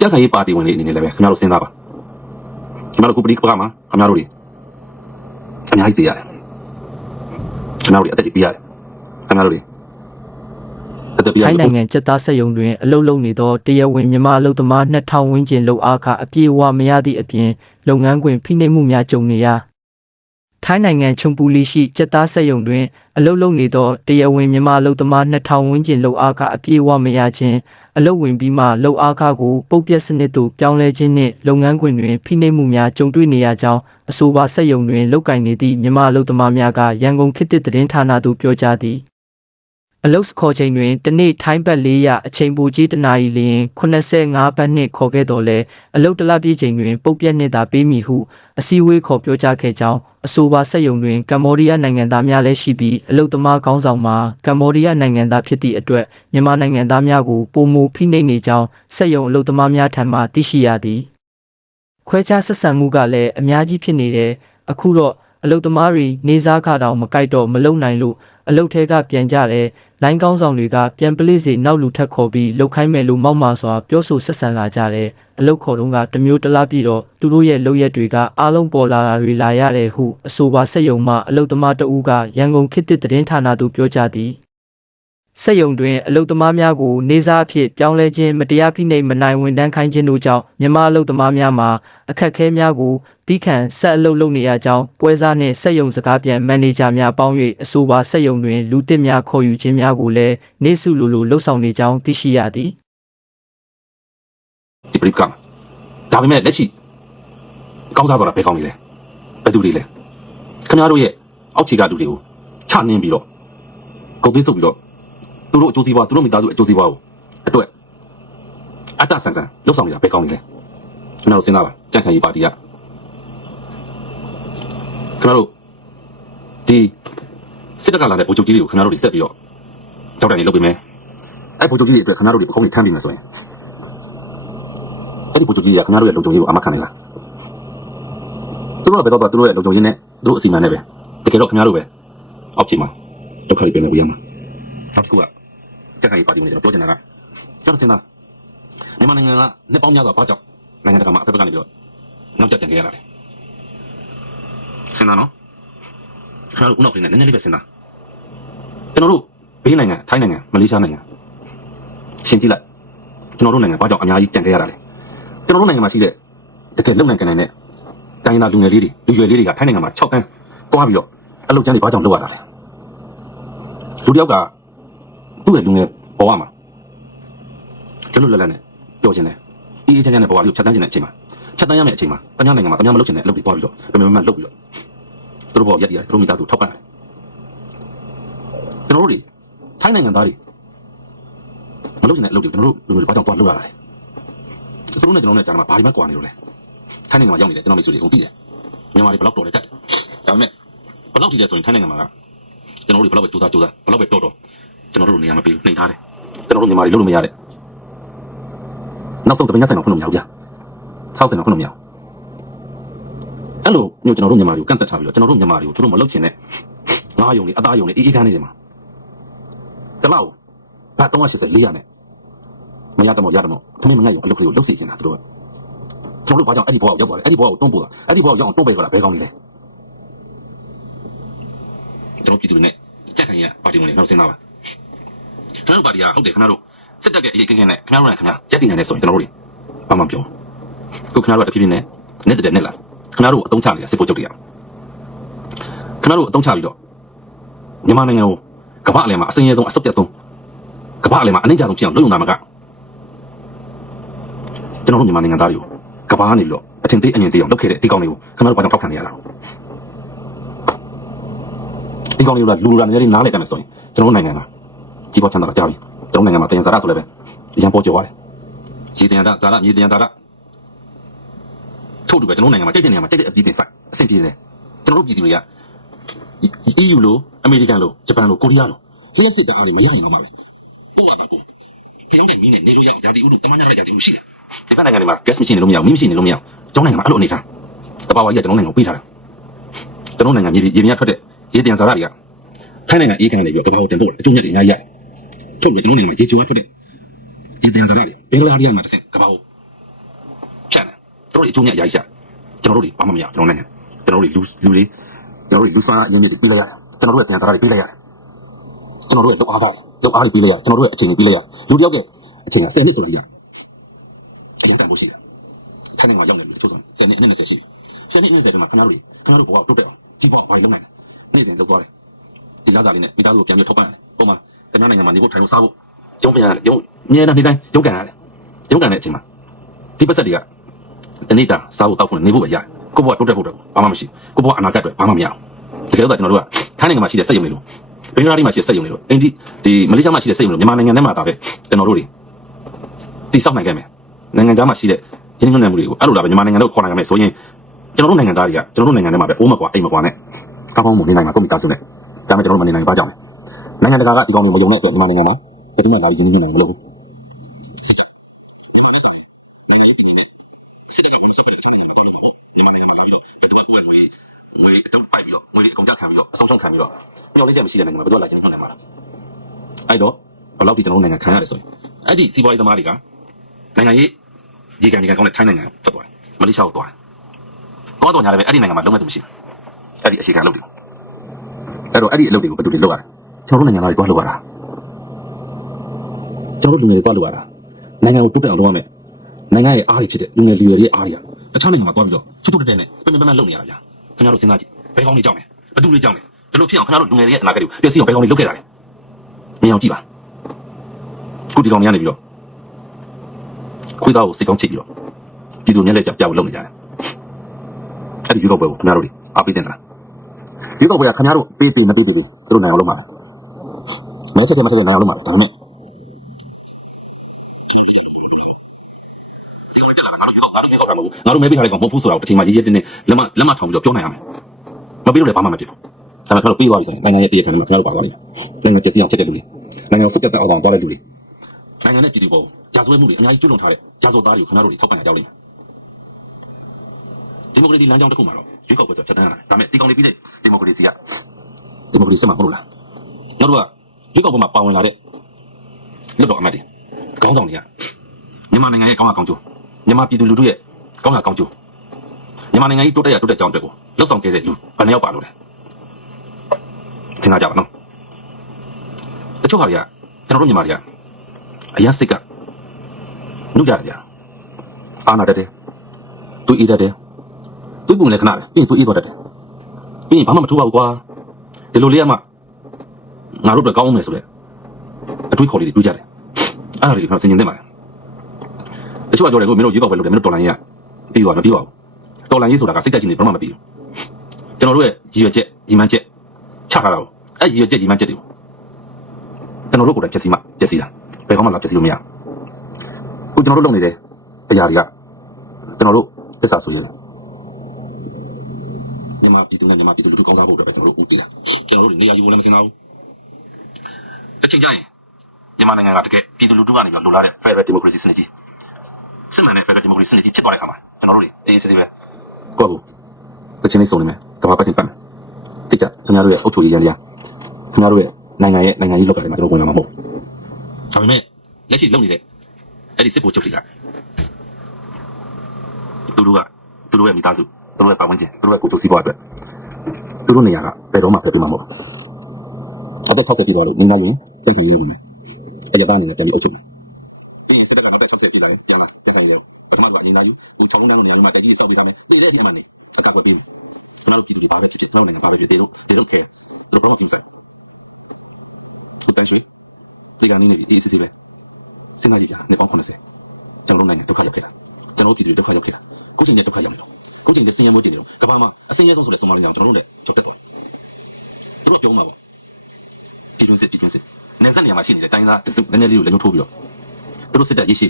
B: ကြက်ခိုင်ရေးပါတီဝင်တွေအနေနဲ့လည်းပဲခင်ဗျားတို့စဉ်းစားပါ ခင်ဗျားတို့ခုပရိကပကမှာခင်ဗျားတို့တွေအများကြီးတည်ရတယ်ခင်ဗျားတို့တွေအသက်ကြီးပြရတယ်ခင်ဗျားတို့တွေအသက်ပြရ
A: ထိုင်း
B: လို့
A: နိုင်ငံစက်သားဆက်ယုံတွင်အလုလုံနေသောတရားဝင်မြန်မာအလုပ်သမား2000ဝန်းကျင်လောက်အားကအပြည့်အဝမရသည့်အပြင်လုပ်ငန်းခွင်ဖိနှိပ်မှုများကြုံနေရထိုင်းနိုင်ငံချုံပူလီရှိစက်သားဆက်ယုံတွင်အလုလုံနေသောတရားဝင်မြန်မာအလုပ်သမား2000ဝန်းကျင်လောက်အားကအပြည့်အဝမရခြင်း အလုဝင်ပြီးမှလောက်အားကကိုပုတ်ပြက်စနစ်သို့ပြောင်းလဲခြင်းနှင့်လုပ်ငန်းခွင်တွင်ဖိနှိပ်မှုများကြုံတွေ့နေရကြောင်းအဆိုပါဆက်ယုံတွင်လုပ်ကင်နေသည့်မြန်မာအလုပ်သမားများကရန်ကုန်ခေတ်သစ်သတင်းဌာနသို့ပြောကြားသည် အလုတ်ခေါ်ချိန်တွင်တနေ့ထိုင်းဘတ်400အချိန်ပူကြီးတနာရီလျင်85ဘတ်နှင့်ခေါ်ခဲ့တော်လဲအလုတ်တလပြည့်ချိန်တွင်ပုတ်ပြက်နှင့်သာပေးမည်ဟုအစည်းအဝေးခေါ်ပြောကြားခဲ့ကြောင်းအဆိုပါစက်ယုံတွင်ကမ္ဘောဒီးယားနိုင်ငံသားများလည်းရှိပြီးအလုတ်သမားခေါင်းဆောင်မှာကမ္ဘောဒီးယားနိုင်ငံသားဖြစ်သည့်အတွက်မြန်မာနိုင်ငံသားများကိုပုံမူဖိနှိပ်နေကြောင်းစက်ယုံအလုတ်သမားများထံမှသိရှိရသည်ခွဲခြားဆက်ဆံမှုကလည်းအများကြီးဖြစ်နေတယ်အခုတော့အလုတ်သမားတွေနေစားခတောင်မကြိုက်တော့မလုံနိုင်လို့အလုတ်ထဲကပြန်ကြတယ် လိုင်းကောင်းဆောင်တွေကပြန်ပလိစီနောက်လူထက်ခေါ်ပြီးလှုပ်ခိုင်းမယ်လို့မောက်မာစွာပြောဆိုဆက်ဆံလာကြတယ်အလုတ်ခေါ်တော့ကတစ်မျိုးတစ်လားပြီးတော့သူတို့ရဲ့လုပ်ရက်တွေကအားလုံးပေါ်လာတာတွေလာရတယ်ဟုအဆိုပါစက်ယုံမှအလုတ်သမားတဦးကရန်ကုန်ခေတ်သစ်သတင်းဌာနသို့ပြောကြားသည် စက်ယုံတွင်အလုတ်သမားများကိုနေစားအဖြစ်ပြောင်းလဲခြင်းမတရားဖိနှိပ်မနိုင်ဝန်တန်းခိုင်းခြင်းတို့ကြောင့်မြန်မာအလုတ်သမားများမှာအခက်အခဲများကိုတီးခံဆက်အလုတ်လုပ်နေရကြောင်းပွဲစားနှင့်စက်ယုံစကားပြန်မန်နေဂျာများပေါင်း၍အဆိုပါစက်ယုံတွင်လူတစ်များခေါ်ယူခြင်းများကိုလည်းနေစုလိုလိုလှုပ်ဆောင်နေကြောင်းသိရှိရသည်
B: ဒီပရိကမှာဒါပေမဲ့လက်ရှိကောင်းစားသွားတာဘယ်ကောင်းနေလဲဘယ်သူတွေလဲခင်ဗျားတို့ရဲ့အောက်ခြေကလူတွေကိုချနှင်းပြီးတော့ကုန်သိဆုပ်ပြီးတော့ သူတို့အကျိုးစီးပွားသူတို့မိသားစုအကျိုးစီးပွားကိုအတွက်အတ္တဆန်ဆန်လှုပ်ဆောင်နေတာဘယ်ကောင်းနေလဲခင်ဗျားတို့စဉ်းစားပါကြံ့ခိုင်ရေးပါတီကခင်ဗျားတို့ဒီစစ်တပ်ကလာတဲ့ဗိုလ်ချုပ်ကြီးတွေကိုခင်ဗျားတို့တွေဆက်ပြီးတော့တောက်တိုင်နေလုပ်ပေးမယ်အဲ့ဗိုလ်ချုပ်ကြီးတွေအတွက်ခင်ဗျားတို့တွေပကုံးတွေထမ်းပြီးမယ်ဆိုရင်အဲ့ဒီဗိုလ်ချုပ်ကြီးကခင်ဗျားတို့ရဲ့လုံခြုံရေးကိုအမခံနေလားသူတို့ကဘယ်တော့မှသူတို့ရဲ့လုံခြုံရေးနဲ့သူတို့အစီအမံနဲ့ပဲတကယ်တော့ခင်ဗျားတို့ပဲအောက်ခြေမှာဒုက္ခတွေပြင်နေပြရမှာနောက်တစ်ခုက ကြက်ခိုင်ပါတီဝင်ကျွန်တော်ပြောချင်တာကကျွန်တော်စဉ်းစားမြန်မာနိုင်ငံကနှစ်ပေါင်းများစွာဘာကြောင့်နိုင်ငံတကာမှာအဖက်ဘက်ကနေပြီးတော့နောက်ကျပြန်ခဲ့ရတာလဲစဉ်းစားနော်ခင်ဗျားတို့ဥနောက်ကနေနည်းနည်းလေးပဲစဉ်းစားကျွန်တော်တို့ဘေးနိုင်ငံထိုင်းနိုင်ငံမလေးရှားနိုင်ငံရှင်းကြည့်လိုက်ကျွန်တော်တို့နိုင်ငံဘာကြောင့်အများကြီးကြံခဲ့ရတာလဲကျွန်တော်တို့နိုင်ငံမှာရှိတဲ့တကယ်လုံနိုင်ကန်နိုင်တဲ့တိုင်းရင်းသားလူငယ်လေးတွေလူရွယ်လေးတွေကထိုင်းနိုင်ငံမှာ6တန်းတွားပြီးတော့အလုပ်ကျန်းတွေဘာကြောင့်လုပ်ရတာလဲလူတစ်ယောက်က သူ့ရဲ့လူငယ်ဘဝမှာလွတ်လွတ်လပ်လပ်နဲ့ပြောချင်တယ်အေးအေးချမ်းချမ်းနဲ့ဘဝလေးကိုဖြတ်တန်းချင်တဲ့အချိန်မှာဖြတ်တန်းရမယ့်အချိန်မှာတ냐နိုင်ငံမှာတ냐မလုပ်ချင်တဲ့အလုပ်တွေတွားပြီးတော့ပြမမမလုပ်ပြီးတော့သူတို့ဘောရက်တည်ရတယ်သူတို့မိသားစုထောက်ပံ့တယ်ကျွန်တော်တို့တွေထိုင်းနိုင်ငံသားတွေမလုပ်ချင်တဲ့အလုပ်တွေကျွန်တော်တို့လူတွေဘာကြောင့်တွားလုပ်ရတာလဲသူတို့နဲ့ကျွန်တော်နဲ့ကြားမှာဘာဒီမှကွာနေလို့လဲထိုင်းနိုင်ငံမှာရောက်နေတယ်ကျွန်တော်မိတ်ဆွေတွေအကုန်သိတယ်မြန်မာတွေဘယ်လောက်တော်လဲတက်တယ်ဒါပေမဲ့ဘယ်လောက်ထိလဲဆိုရင်ထိုင်းနိုင်ငံမှာကကျွန်တော်တို့ဘယ်လောက်ပဲစူးစမ်းစူးစမ်းဘယ်လောက်ပဲတော်တော် ကျွန်တော်တို့နေရာမပေးဘူးနှိမ်ထားတယ်ကျွန်တော်တို့မြန်မာတွေလုပ်လို့မရတယ်နောက်ဆုံးတပင်းညဆိုင်တော့ဖွင့်လို့မရဘူးဗျာဆောက်စင်တော့ဖွင့်လို့မရဘူးအဲ့လိုမျိုးကျွန်တော်တို့မြန်မာတွေကိုကန့်သက်ထားပြီးတော့ကျွန်တော်တို့မြန်မာတွေကိုသူတို့မလုပ်ချင်တဲ့ငါးယုံတွေအသားယုံတွေအေးအေးခန်းနေတယ်မှာတလောက်ဘာ380 400နဲ့မရတော့မရတော့ခမင်းမငတ်ရုံအလုပ်ကလေးကိုလုပ်စီနေတာသူတို့ကကျွန်တော်တို့ဘာကြောင့်အဲ့ဒီဘဝကိုရောက်သွားလဲအဲ့ဒီဘဝကိုတွန်းပို့တာအဲ့ဒီဘဝကိုရောက်အောင်တွန်းပေးကြတာဘယ်ကောင်းနေလဲကျွန်တော်ပြည်သူတွေနဲ့ကြက်ခိုင်ရပါတီဝင်တွေနောက်စဉ်းစားပါ ကျွန်တော်တို့ပါတီကဟုတ်တယ်ခင်ဗျားတို့စစ်တပ်ရဲ့အရေးကင်းကင်းနဲ့ခင်ဗျားတို့နဲ့ခင်ဗျာရက်တည်နေတယ်ဆိုရင်ကျွန်တော်တို့တွေဘာမှမပြောဘူးခင်ဗျားတို့ကတဖြည်းဖြည်းနဲ့နဲ့တဲ့နဲ့လာခင်ဗျားတို့အတုံးချနေတာစစ်ဖို့ကြုတ်တရားခင်ဗျားတို့အတုံးချပြီးတော့မြန်မာနိုင်ငံကိုကမ္ဘာအလယ်မှာအစင်းရဲဆုံးအဆုတ်ပြတ်ဆုံးကမ္ဘာအလယ်မှာအနှိမ့်ကြဆုံးဖြစ်အောင်လုပ်လို့နာမှာကကျွန်တော်တို့မြန်မာနိုင်ငံသားတွေကိုကဘာကနေပြီးတော့အထင်သေးအမြင်သေးအောင်လုပ်ခဲ့တဲ့ဒီကောင်တွေကိုခင်ဗျားတို့ဘာကြောင့်ထောက်ခံနေရတာလဲဒီကောင်တွေကလူလူလာနေနေနားလဲတတ်မယ်ဆိုရင်ကျွန်တော်တို့နိုင်ငံမှာ ကြီးပွားချမ်းသာတာကြားပြီကျွန်တော်နိုင်ငံမှာတယံဇာရဆိုလည်းပဲအရန်ပေါ်ကျော်ပါတယ်ရေတယံဇာတာမြေတယံဇာတာထို့တူပဲကျွန်တော်နိုင်ငံမှာတိတ်တဲ့နေရာမှာတိတ်တဲ့အပြီးတင်ဆိုင်အဆင်ပြေတယ်ကျွန်တော်တို့ပြည်သူတွေက EU လို့အမေရိကန်လို့ဂျပန်လို့ကိုရီးယားလို့လျှက်စစ်တအားတွေမရရင်တော့မှာပဲပို့ရတာပို့ကြောင်းတဲ့မီးနဲ့နေလို့ရအောင်ဂျာတိဥတုတမန်ရတဲ့ဂျာတိဥရှိတယ်ဒီဘက်နိုင်ငံတွေမှာ gas machine တွေလို့မရဘူးမီး machine တွေလို့မရဘူးကျွန်တော်နိုင်ငံမှာအဲ့လိုအနေထားတဘာဝကြီးကကျွန်တော်နိုင်ငံကိုပေးထားတာကျွန်တော်နိုင်ငံမြေပြင်ရေပြင်ကထွက်တဲ့ရေတံစားရတွေကထိုင်းနိုင်ငံအေးခံနေပြီးတော့ကဘာကိုတင်ပို့တယ်အကျိုးမြတ်တွေအများကြီးရတယ် ထုတ်ပြီးကျွန်တော်နိုင်ငံမှာရေချိုးထွက်တဲ့ရေတံစားရတွေဘင်္ဂလားဒေ့ရှ်မှာတစ်ဆင့်ကဘာကိုဖြန့်တယ်တို့အကျိုးမြတ်အများကြီးရကျွန်တော်တို့တွေဘာမှမရကျွန်တော်နိုင်ငံကျွန်တော်တို့လူလူတွေကျွန်တော်တို့လူစားအရင်မြစ်တွေပြီးလိုက်ရတယ်ကျွန်တော်တို့ရဲ့တံစားရတွေပြီးလိုက်ရတယ်ကျွန်တော်တို့ရဲ့လောက်အားကလောက်အားတွေပြီးလိုက်ရတယ်ကျွန်တော်တို့ရဲ့အချိန်တွေပြီးလိုက်ရတယ်လူတယောက်ရဲ့အချိန်က10နှစ်ဆိုလို့ရတယ်အဲ့ဒါကမရှိတာထိုင်းနိုင်ငံမှာရောက်နေလို့ချိုးဆုံး10နှစ်အနည်း20ရှိတယ်10နှစ်20မှာခင်ဗျားတို့ခင်ဗျားတို့ဘဝတိုးတက်အောင်ကြီးပွားဘာလုပ်နိုင်လဲနေ့စဉ်လုပ်သွားတယ်ဒီလောက်စားလေးနဲ့မိသားစုကိုပြန်ပြီးထောက်ပံ့တယ်ပုံမှန် ခင်ဗျားနိုင်ငံမှာနေဖို့ထိုင်ဖို့စားဖို့ရုံးပြန်ရတယ်ရုံးအမြဲတမ်းနေ့တိုင်းရုံးကန်ရတယ်ရုံးကန်တဲ့အချိန်မှာဒီပတ်သက်တွေကတနေ့တာစားဖို့တောက်ဖို့နေဖို့ပဲရတယ်ကိုဘဝတိုးတက်ဖို့တော့ဘာမှမရှိကိုဘဝအနာဂတ်အတွက်ဘာမှမရအောင်တကယ်တော့ကျွန်တော်တို့ကထိုင်းနိုင်ငံမှာရှိတဲ့စက်ရုံတွေလို့ဘင်္ဂလားဒေ့ရှ်မှာရှိတဲ့စက်ရုံတွေလို့အိန္ဒိဒီမလေးရှားမှာရှိတဲ့စက်ရုံတွေမြန်မာနိုင်ငံထဲမှာဒါပဲကျွန်တော်တို့တွေတိစောက်နိုင်ခဲ့မယ်နိုင်ငံသားမှာရှိတဲ့ရင်းနှီးမြှုပ်နှံမှုတွေကိုအဲ့လိုလာပဲမြန်မာနိုင်ငံတို့ခေါ်နိုင်ရမယ်ဆိုရင်ကျွန်တော်တို့နိုင်ငံသားတွေကကျွန်တော်တို့နိုင်ငံထဲမှာပဲအိုးမကွာအိမ်မကွာနဲ့ကောင်းကောင်းမနေနိုင်မှာပုံမိသားစုနဲ့ဒါမှကျွန်တော်တို့မနေနိုင်ဘာကြောင့်လဲ နိုင်ငံတကာကဒီကောင်တွေမယုံတဲ့အတွက်မြန်မာနိုင်ငံမှာဘယ်သူမှလာပြီးရင်းနှီးမြှုပ်နှံမလုပ်ဘူးစစ်ကြောကျွန်တော်လည်းဆိုနိုင်ငံရေးပြည်နယ်စစ်တပ်ကဘယ်လိုဆက်ပြီးထိုင်နေမှာတော်လို့မဟုတ်မြန်မာနိုင်ငံမှာလာပြီးတော့ဘယ်သူမှကိုယ်ငွေငွေအတုံးပိုက်ပြီးတော့ငွေတွေအကုန်ကြခံပြီးတော့အဆောင်ရှောက်ခံပြီးတော့မျောလေးချက်မရှိတဲ့နိုင်ငံမှာဘယ်သူမှလာရင်းနှီးမြှုပ်နှံမှာလားအဲ့တော့ဘယ်လောက်ဒီကျွန်တော်တို့နိုင်ငံခံရတယ်ဆိုရင်အဲ့ဒီစီးပွားရေးသမားတွေကနိုင်ငံရေးရေကန်ရေကန်ကောင်းတဲ့ထိုင်းနိုင်ငံထွက်သွားတယ်မလေးရှားကိုသွားတယ်သွားတော့ညာလည်းပဲအဲ့ဒီနိုင်ငံမှာလုံးဝသူမရှိဘူးအဲ့ဒီအရှိကန်လုပ်တယ်အဲ့တော့အဲ့ဒီအလုပ်တွေကိုဘယ်သူတွေလုပ်ရလဲ ကျွန်တော်တို့နိုင်ငံသားတွေသွားလုပ်ရတာကျွန်တော်တို့လူငယ်တွေသွားလုပ်ရတာနိုင်ငံကိုတိုးတက်အောင်လုပ်ရမယ်နိုင်ငံရဲ့အားတွေဖြစ်တဲ့လူငယ်လူရွယ်တွေရဲ့အားတွေကတခြားနိုင်ငံမှာသွားပြီးတော့ချွတ်ချွတ်တက်တက်နဲ့ပြင်ပြင်ပန်းပန်းလုပ်နေရတာဗျာခင်ဗျားတို့စဉ်းစားကြည့်ဘယ်ကောင်းနေကြောင်းလဲဘယ်သူတွေကြောင်းလဲဘယ်လိုဖြစ်အောင်ခင်ဗျားတို့လူငယ်တွေရဲ့အနာဂတ်တွေကိုပြည့်စည်အောင်ဘယ်ကောင်းနေလုပ်ခဲ့တာလဲမြင်အောင်ကြည့်ပါခုဒီကောင်များနေပြီးတော့ခွေးသားကိုစိတ်ကောင်းချိတ်ပြီးတော့ပြည်သူမျက်လက်ကြပြဖို့လုပ်နေကြတယ်အဲ့ဒီယူရိုပွဲကိုခင်ဗျားတို့တွေအားပေးတင်တာယူရိုပွဲကခင်ဗျားတို့ပေးပေးမပေးပေးပေးသူတို့နိုင်အောင်လုပ်မှာ မဲချက်ချက်မချက်ချက်နိုင်အောင်လုပ်မှာဒါပေမဲ့ငါတို့မဲပေးထားတဲ့ကောင်မဟုတ်ဘူးဆိုတာကိုတစ်ချိန်မှရေးရေးတင်းတင်းလက်မလက်မထောင်ပြီးတော့ပြောနိုင်ရမယ်မပေးလို့လည်းဘာမှမဖြစ်ဘူးဒါပေမဲ့ကျွန်တော်ပေးသွားပြီဆိုရင်နိုင်ငံရဲ့တရခဏမှာကျွန်တော်တို့ပါသွားလိမ့်မယ်နိုင်ငံပျက်စီးအောင်ဖြစ်တဲ့လူတွေနိုင်ငံကိုစစ်တပ်အောင်သွားတဲ့လူတွေနိုင်ငံနဲ့ပြည်သူပေါ်ကြာဆွဲမှုတွေအများကြီးကျွလွန်ထားတဲ့ကြာစောသားတွေကိုခင်ဗျားတို့တွေထောက်ပံ့ရကြလိမ့်မယ်ဒီမိုကရေစီလမ်းကြောင်းတစ်ခုမှာတော့ဒီကောက်ပွဲဆိုဖြတ်တန်းလာတယ်ဒါပေမဲ့ဒီကောင်တွေပြီးတဲ့ဒီမိုကရေစီကဒီမိုကရေစီမှာမဟုတ်လားနောက် တော့ဒီကောက်ပွဲမှာပါဝင်လာတဲ့လွတ်တော်အမတ်တွေခေါင်းဆောင်တွေကမြန်မာနိုင်ငံရဲ့ကောင်းရကောင်းကျိုးမြန်မာပြည်သူလူထုရဲ့ကောင်းရကောင်းကျိုးမြန်မာနိုင်ငံကြီးတိုးတက်ရတိုးတက်ကြောင်းအတွက်ကိုလှုပ်ဆောင်ခဲ့တဲ့လူဘယ်နှယောက်ပါလို့လဲစဉ်းစားကြပါနော်တချို့ဟာတွေကကျွန်တော်တို့မြန်မာတွေကအရင်စိတ်ကနှုတ်ကြတယ်ဗျာအာနာတတ်တယ်သူအေးတတ်တယ်သူပုံလည်းခဏပဲပြီးရင်သူအေးသွားတတ်တယ်ပြီးရင်ဘာမှမထူးပါဘူးကွာဒီလိုလေးကမှ ငါတို့အတွက်ကောင်းအောင်မယ်ဆိုတဲ့အတွေးခေါ်လေးတွေတွေးကြတယ်အဲ့ဒါတွေကကျွန်တော်စဉ်းကျင်သင့်ပါတယ်တချို့ကပြောတယ်ကိုမင်းတို့ရွေးကောက်ပွဲလုပ်တယ်မင်းတို့တော်လိုင်းရပြီးသွားမပြီးပါဘူးတော်လိုင်းရေးဆိုတာကစိတ်ကချင်းနေဘာမှမပြီးဘူးကျွန်တော်တို့ရဲ့ရည်ရွယ်ချက်ရည်မှန်းချက်ချထားတာကိုအဲ့ရည်ရွယ်ချက်ရည်မှန်းချက်တွေကိုကျွန်တော်တို့ကိုယ်တိုင်ဖြည့်ဆည်းမှဖြည့်ဆည်းတာဘယ်ကောမှလာဖြည့်ဆည်းလို့မရဘူးကျွန်တော်တို့လုပ်နေတဲ့အရာတွေကကျွန်တော်တို့သစ္စာဆိုရတယ်မြန်မာပြည်သူနဲ့မြန်မာပြည်သူလူထုကောင်းစားဖို့အတွက်ပဲကျွန်တော်တို့ဦးတည်တယ်ကျွန်တော်တို့နေရာယူဖို့လည်းမစင်ပါဘူး အချိန်ကျရင်မြန်မာနိုင်ငံကတကယ်ပြည်သူလူထုကနေပြီးလိုလားတဲ့ Federal Democracy စနစ်ကြီးစစ်မှန်တဲ့ Federal Democracy စနစ်ကြီးဖြစ်သွားတဲ့အခါမှာကျွန်တော်တို့တွေအေးအေးဆေးဆေးပဲကိုယ့်ကိုတစ်ချင်းလေးစုံနေမယ်ကမ္ဘာပတ်ချင်းပတ်မယ်တိကျခင်ဗျားတို့ရဲ့အုပ်ချုပ်ရေးရန်တရားခင်ဗျားတို့ရဲ့နိုင်ငံရဲ့နိုင်ငံရေးလောက်ကတွေမှာကျွန်တော်ဝင်လာမှာမဟုတ်ဒါပေမဲ့လက်ရှိလုပ်နေတဲ့အဲ့ဒီစစ်ဗိုလ်ချုပ်တွေကသူတို့ကသူတို့ရဲ့မိသားစုသူတို့ရဲ့ပတ်ဝန်းကျင်သူတို့ရဲ့ကိုယ်ချုပ်စီးပွားအတွက်သူတို့နေရာကဘယ်တော့မှဖယ်ပေးမှာမဟုတ်ဘူးအတော့60ပြည်သွားလို့နေနိုင်ရင် စိတ်ခွင့်ရေးဝင်မယ်အဲ့ရတာအနေနဲ့ပြန်ပြီးအုပ်ချုပ်မယ်ဒီစစ်တပ်ကတော့60ပြည်လာရင်ပြန်လာတက်တယ်ရောပထမကနေနိုင်ဘူးချောင်းနှောင်းနေမှာတကြီးစောက်ပြီးသားမယ်ဒီလေးကမှနေအကပ်ပြီးကျွန်တော်တို့ပြည်သူတွေပါပဲဖြစ်တယ်နောက်လည်းပါပဲဒီလိုဒီလိုဖယ်လို့တော့ပြင်ဆက်ဒီတိုင်းဒီကနေနေဒီစစ်စစ်ပဲစဉ်းစားကြည့်လားနေပေါင်း90ကျွန်တော်တို့နိုင်ငံဒုက္ခရောက်ခဲ့တာကျွန်တော်တို့ပြည်သူဒုက္ခရောက်ခဲ့တာကိုချင်းနဲ့ဒုက္ခရောက်ကိုချင်းနဲ့ဆင်းရဲမှုကြည့်တယ်ဒါမှမအဆင်းရဲဆုံးဆိုတဲ့ဆိုမာလီအောင်ကျွန်တော်တို့လည်းကြောက်တက်သွားသူတို့ပြောမှာပေါ့ပြည်တွင်းစစ်ပြည်တွင်းစစ် နေဆက်နေရာမှာရှိနေတဲ့တိုင်းသားနည်းနည်းလေးကိုလည်းညှို့ထိုးပြီးတော့သူတို့စစ်တပ်ရရှိ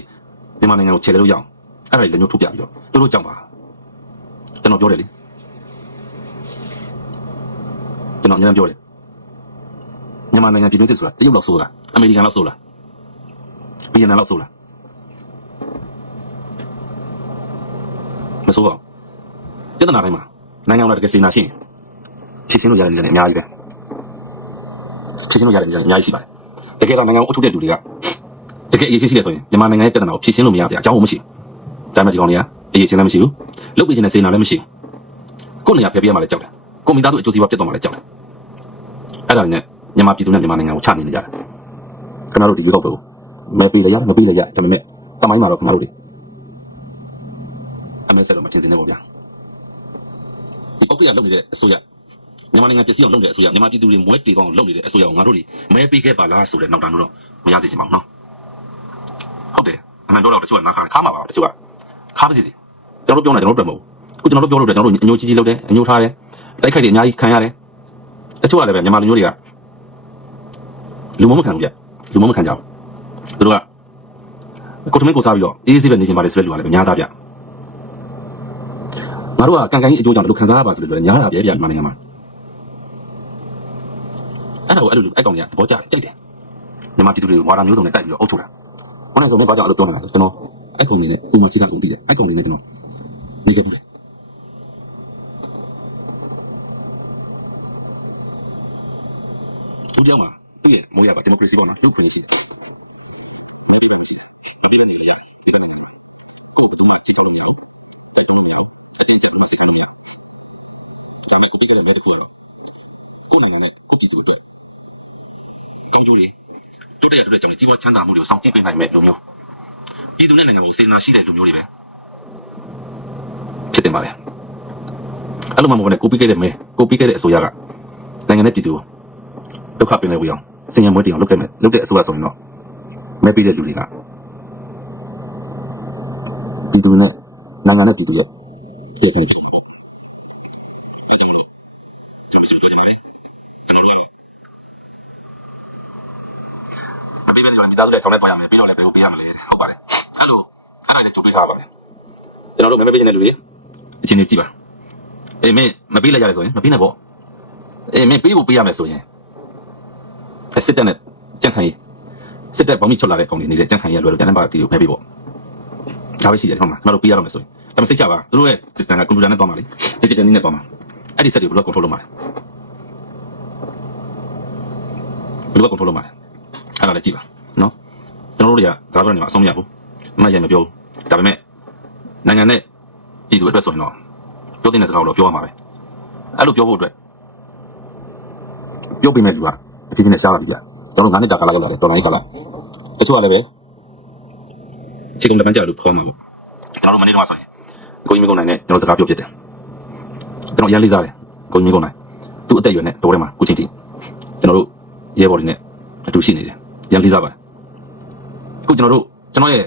B: မြန်မာနိုင်ငံကိုခြေလဲလို့ရအောင်အဲ့ဒါလည်းညှို့ထိုးပြပြီးတော့သူတို့ကြောက်ပါကျွန်တော်ပြောတယ်လေကျွန်တော်အများပြောတယ်မြန်မာနိုင်ငံပြည်တွင်းစစ်ဆိုတာတရုတ်လောက်ဆိုးလားအမေရိကန်လောက်ဆိုးလားဗီယက်နမ်လောက်ဆိုးလားမဆိုးပါဘူးပြဿနာတိုင်းမှာနိုင်ငံတော်တကယ်စေနာရှိရင်ဖြည့်ရှင်းလို့ရတဲ့နေရာတွေအများကြီးပဲဖြည့်ရှင်းလို့ရတယ်အများကြီးရှိပါတယ် တကယ်တော့နိုင်ငံကိုအုပ်ချုပ်တဲ့လူတွေကတကယ်အရေးကြီးတယ်ဆိုရင်မြန်မာနိုင်ငံရဲ့ပြဿနာကိုဖြည့်ရှင်းလို့မရတဲ့အကြောင်းကိုမရှိဘူးဒါမှမဟုတ်ဒီကောင်တွေကအရေးရှင်းလည်းမရှိဘူးလုတ်ပြခြင်းနဲ့စေနာလည်းမရှိဘူးကိုယ်နေရာဖယ်ပြရမှလည်းကြောက်တယ်ကိုမိသားစုအကျိုးစီးပွားပြတ်သွားမှလည်းကြောက်တယ်အဲ့ဒါနဲ့မြန်မာပြည်သူနဲ့မြန်မာနိုင်ငံကိုချနေနေကြတယ်ခင်ဗျားတို့ဒီရွေးကောက်ပွဲကိုမဲပေးလည်းရမပေးလည်းရဒါပေမဲ့တမိုင်းမှာတော့ခင်ဗျားတို့တွေအမေဆက်တော့မတင်တင်နေပါဗျာဒီပုတ်ပြရလုပ်နေတဲ့အစိုးရ မြန်မာနိုင်ငံပြည်စည်းအောင်လုပ်နေတဲ့အစိုးရမြန်မာပြည်သူတွေမွဲတေကောင်းလုပ်နေတဲ့အစိုးရကိုငါတို့တွေမဲပေးခဲ့ပါလားဆိုတဲ့နောက်တန်းတော့မရစေချင်ပါဘူးနော်ဟုတ်တယ်အမှန်တော့တော့တချို့ကနားခါခါမှာပါတချို့ကခါပါစီတယ်ကျွန်တော်တို့ပြောနေကျွန်တော်တို့ပြောမဟုတ်ခုကျွန်တော်တို့ပြောလို့ကျွန်တော်တို့အညိုကြီးကြီးလုပ်တယ်အညိုထားတယ်တိုက်ခိုက်တယ်အများကြီးခံရတယ်တချို့ကလည်းပဲမြန်မာလူမျိုးတွေကလူမမခံဘူးကြလူမမခံကြဘူးသူတို့ကကိုထမင်းကိုစားပြီးတော့အေးအေးဆေးပဲနေချင်ပါလေဆိုတဲ့လူကလည်းများသားဗျငါတို့ကကန်ကန်ကြီးအကျိုးကြောင့်ဒီလိုခံစားရပါဆိုလို့ပြောတယ်များတာပဲဗျမြန်မာနိုင်ငံမှာ အဲ့ဒါကိုအဲ့လိုအဲ့ကောင်ကြီးကသဘောကျတယ်ကြိုက်တယ်မြန်မာပြည်သူတွေဝါဒမျိုးစုံနဲ့တိုက်ပြီးတော့အုပ်ချုပ်တာဘယ်နဲ့ဆိုမင်းဘာကြောင့်အဲ့လိုပြောနေတာလဲကျွန်တော်အဲ့ကောင်လေးနဲ့ဥမာချိကကုန်တည်တယ်အဲ့ကောင်လေးနဲ့ကျွန်တော်နေခဲ့ပြီသူကြောင့်မှာသူ့ရဲ့မိုးရပါဒီမိုကရေစီပေါ့နော်လူ့ခွင့်ရှိတယ်ဒီဘက်ရှိအပြင်ကနေရဒီဘက်ကနေကိုယ်ကသူမှကြည့်ထောက်လို့ရအောင်တိုက်တော့မရအောင်အတင်းချာမှစိတ်ထားလို့ရအောင်ဒါမှကိုပြည့်ကြတဲ့ဘက်တခုတော့ကိုယ်နိုင်ငံနဲ့ကိုပြည်သူအတွက် ကောင်းကျိုးတွေတိုးတက်ရတိုးတက်ကြောင့်ကြီးပွားချမ်းသာမှုတွေကိုစောင့်ကြည့်ပေးနိုင်မဲ့လူမျိုးပြည်သူနဲ့နိုင်ငံကိုစေနာရှိတဲ့လူမျိုးတွေပဲဖြစ်တင်ပါလေအဲ့လိုမှမဟုတ်နဲ့ကိုပြီးခဲ့တဲ့မဲကိုပြီးခဲ့တဲ့အစိုးရကနိုင်ငံနဲ့ပြည်သူကိုဒုက္ခပင်နေဝေးအောင်စင်ရမွေးတင်အောင်လုပ်ခဲ့မယ်လုပ်တဲ့အစိုးရဆိုရင်တော့မဲပြီးတဲ့လူတွေကပြည်သူနဲ့နိုင်ငံနဲ့ပြည်သူရဲ့တည်ခံနေတယ်ကျွန်တော်တို့ကကျွန်တော်တို့က မပေးဘဲနေတော့မိသားစုတွေထောင်ထဲသွားရမယ်ပြီးတော့လည်းဘယ်ကိုပေးရမလဲဟုတ်ပါတယ်အဲ့လိုအဲ့ဒါလည်းကြိုးပေး ထားပါမယ်ကျွန်တော်တို့မပေးချင်တဲ့လူတွေအချင်းတွေကြည့်ပါအေးမင်းမပေးလိုက်ရတယ်ဆိုရင်မပေးနဲ့ပေါ့အေးမင်းပေးဖို့ပေးရမယ်ဆိုရင်အဲစစ်တပ်နဲ့ကြန့်ခိုင်ရေးစစ်တပ်ဘောင်းမိချွတ်လာတဲ့ကောင်တွေနေတဲ့ကြန့်ခိုင်ရေးလွယ်လို့ကျန်တဲ့ပါတီကိုမဲပေးပေါ့ဒါပဲရှိတယ်ဟုတ်မှာကျွန်တော်တို့ပေးရတော့မယ်ဆိုရင်ဒါပေမဲ့စိတ်ချပါသူတို့ရဲ့ system ကကွန်ပျူတာနဲ့သွားမှာလေ digital နည်းနဲ့သွားမှာအဲ့ဒီစက်တွေကိုဘယ်လို control လုပ်မှာလဲဘယ်လို control လုပ်မှာလဲအဲ့ဒါလည်းကြည့်ပါနော်ကျွန်တော်တို့တွေကဒါပြောနေမှာအဆုံးမရဘူးအမှတ်ရမပြောဘူး ဒါပေမဲ့နိုင်ငံနဲ့ပြည်သူအတွက်ဆိုရင်တော့ပြောတဲ့စကားကိုတော့ပြောရမှာပဲအဲ့လိုပြောဖို့အတွက်ပြောပေးမဲ့လူကအဖြစ်ဖြစ်နဲ့ရှားလာပြီဗျကျွန်တော်ငါးနှစ်တာကာလရောက်လာတယ်တော်လိုင်းကာလတချို့ကလည်းပဲခြေကုံတပန်းကြလို့ခေါ်မှာပေါ့ကျွန်တော်တို့မနေ့တော့ဆိုရင်ကိုကြီးမကုန်နိုင်နဲ့ကျွန်တော်စကားပြောဖြစ်တယ်ကျွန်တော်ရန်လေးစားတယ်ကိုကြီးမကုန်နိုင်သူ့အသက်အရွယ်နဲ့တော်ထဲမှာကိုချင်းတီကျွန်တော်တို့ရဲဘော်တွေနဲ့အတူရှိနေတယ်ရန်လေးစားပါတယ်အခုကျွန်တော်တို့ကျွန်တော်ရဲ့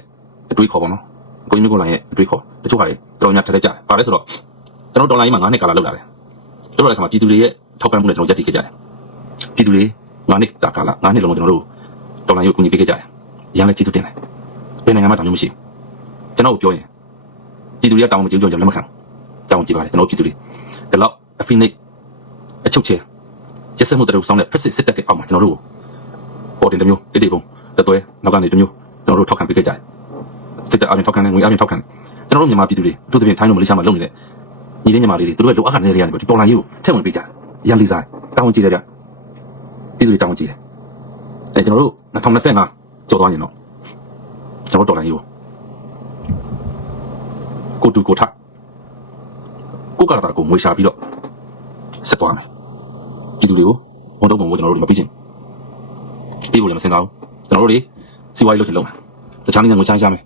B: အတွေးခေါ်ပါတော့ ကိုကြီးမျိုးကိုလိုင်းရဲ့အတွေးခေါ်တချို့ဟာတွေတော်တော်များထက်ထက်ကြတယ်ဘာလဲဆိုတော့ကျွန်တော်ဒေါ်လာကြီးမှာ9နှစ်ကာလလောက်လာတယ်လောက်လာတဲ့ခါမှာပြည်သူတွေရဲ့ထောက်ပံ့မှုနဲ့ကျွန်တော်ရက်တည်ခဲ့ကြတယ်ပြည်သူတွေ9နှစ်တာကာလ9နှစ်လုံးကျွန်တော်တို့ဒေါ်လာရုပ်ကူညီပေးခဲ့ကြတယ်ရန်လည်းကျေးဇူးတင်တယ်ဘယ်နိုင်ငံမှာတောင်မျိုးမရှိဘူးကျွန်တော်ပြောရင်ပြည်သူတွေကတောင်းမကြည့်ကြလက်မခံတောင်းကြည့်ပါတယ်ကျွန်တော်ပြည်သူတွေဒီလောက်အဖိနှိတ်အချုပ်ချယ်ရက်စက်မှုတရူဆောင်တဲ့ဖက်စစ်စစ်တပ်ကအောက်မှာကျွန်တော်တို့ပေါ်တင်တစ်မျိုးတိတိပုံတသွဲနောက်ကနေတစ်မျိုးကျွန်တော်တို့ထောက်ခံပေးခဲ့ကြတယ် စစ်တပ်အပြင်ထောက်ခံတယ်ငွေအပြင်ထောက်ခံတယ်ကျွန်တော်တို့မြန်မာပြည်သူတွေအထူးသဖြင့်ထိုင်းတို့မလေးရှားမှာလုပ်နေတဲ့ညီလေးညီမလေးတွေသူတို့ရဲ့လိုအပ်တဲ့နေရာတွေကနေဒီပေါ်လာရေးကိုထည့်ဝင်ပေးကြတယ်ရန်လီစားတောင်းကြည့်တယ်ဗျပြည်သူတွေတောင်းကြည့်တယ်အဲကျွန်တော်တို့2025ကျော်သွားရင်တော့ကျွန်တော်တော်လာရေးကိုကိုတူကိုထကိုကရတာကိုငွေရှာပြီးတော့ဆက်သွားမယ်ပြည်သူတွေကိုဝန်တော့ဘုံကိုကျွန်တော်တို့မပေးချင်ပေးဖို့လည်းမစင်သာဘူးကျွန်တော်တို့တွေစီဝါရေးလုပ်ချင်လုပ်မယ်တခြားနည်းနဲ့ငွေချမ်းရှာမယ်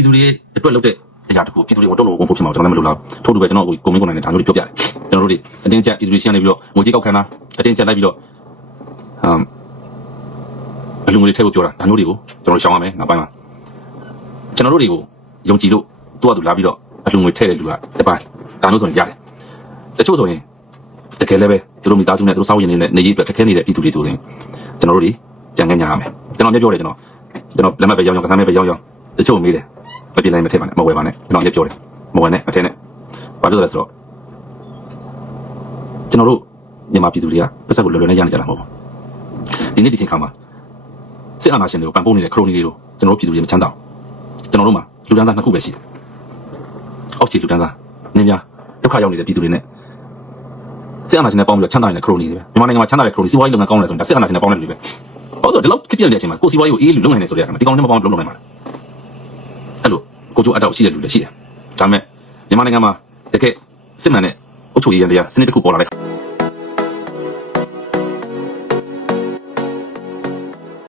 B: ပြည်သူတွေရဲ့အတွက်လုပ်တဲ့အရာတခုပြည်သူတွေတော့လို့ဝန်ဖို့ဖြစ်မှာကျွန်တော်လည်းမလုပ်တော့ထို့တူပဲကျွန်တော်ကိုကိုမင်းကိုနိုင်နဲ့ဒါမျိုးတွေပြောပြတယ်ကျွန်တော်တို့တွေအတင်းကျပ်ပြည်သူတွေရှင်းနေပြီးတော့ငွေကြေးကောက်ခံတာအတင်းကျပ်လိုက်ပြီးတော့အမ်အလူငွေတွေထည့်ဖို့ပြောတာဒါမျိုးတွေကိုကျွန်တော်တို့ရှောင်ရမယ်နောက်ပိုင်းမှာကျွန်တော်တို့တွေကိုယုံကြည်လို့သူ့အတူလာပြီးတော့အလူငွေထည့်တဲ့လူကတပိုင်းဒါမျိုးဆိုရင်ရတယ်တချို့ဆိုရင်တကယ်လည်းပဲသူတို့မိသားစုနဲ့သူတို့စောင့်ရင်နေတဲ့နေရေးအတွက်ခက်ခဲနေတဲ့ပြည်သူတွေဆိုရင်ကျွန်တော်တို့တွေပြန်ငန်းညာရမယ်ကျွန်တော်လည်းပြောတယ်ကျွန်တော်ကျွန်တော်လက်မှတ်ပဲရောင်းရောင်းကစားမဲပဲရောင်းရောင်းတချို့မေးတယ် ပပြလိုက်မထည့်ပါနဲ့မဝယ်ပါနဲ့ကျွန်တော်လည်းပြောတယ်မဝယ်နဲ့မထည့်နဲ့ဘာဖြစ်လို့လဲဆိုတော့ကျွန်တော်တို့မြန်မာပြည်သူတွေကပတ်သက်ကိုလွယ်လွယ်နဲ့ရနိုင်ကြတာမဟုတ်ဘူးဒီနေ့ဒီချိန်ခါမှာစစ်အာဏာရှင်တွေကိုပံ့ပိုးနေတဲ့ခရိုနီတွေတို့ကျွန်တော်တို့ပြည်သူတွေမချမ်းသာကျွန်တော်တို့မှာလူတန်းသားနှစ်ခုပဲရှိတယ်အောက်ခြေလူတန်းသားနင်းများဒုက္ခရောက်နေတဲ့ပြည်သူတွေနဲ့စစ်အာဏာရှင်နဲ့ပေါင်းပြီးတော့ချမ်းသာနေတဲ့ခရိုနီတွေပဲမြန်မာနိုင်ငံမှာချမ်းသာတဲ့ခရိုနီစီးပွားရေးလုပ်ငန်းကောင်းတယ်ဆိုရင်ဒါစစ်အာဏာရှင်နဲ့ပေါင်းတဲ့လူတွေပဲဟုတ်တော့ဒီလောက်ခက်ပြနေတဲ့အချိန်မှာကိုစီးပွားရေးကိုအေးအေးလုံနိုင်နေဆိုတဲ့အချိန်မှာဒီကောင်နဲ့မပေါင်းလုံလုံနိုင်ပါလား ကိုချိုးအတောက်ရှိတဲ့လူလည်းရှိတယ်ဒါပေမဲ့မြန်မာနိုင်ငံမှာတကယ်စစ်မှန်တဲ့အုပ်ချုပ်ရေးရန်တရားစနစ်တစ်ခုပေါ်လာတဲ့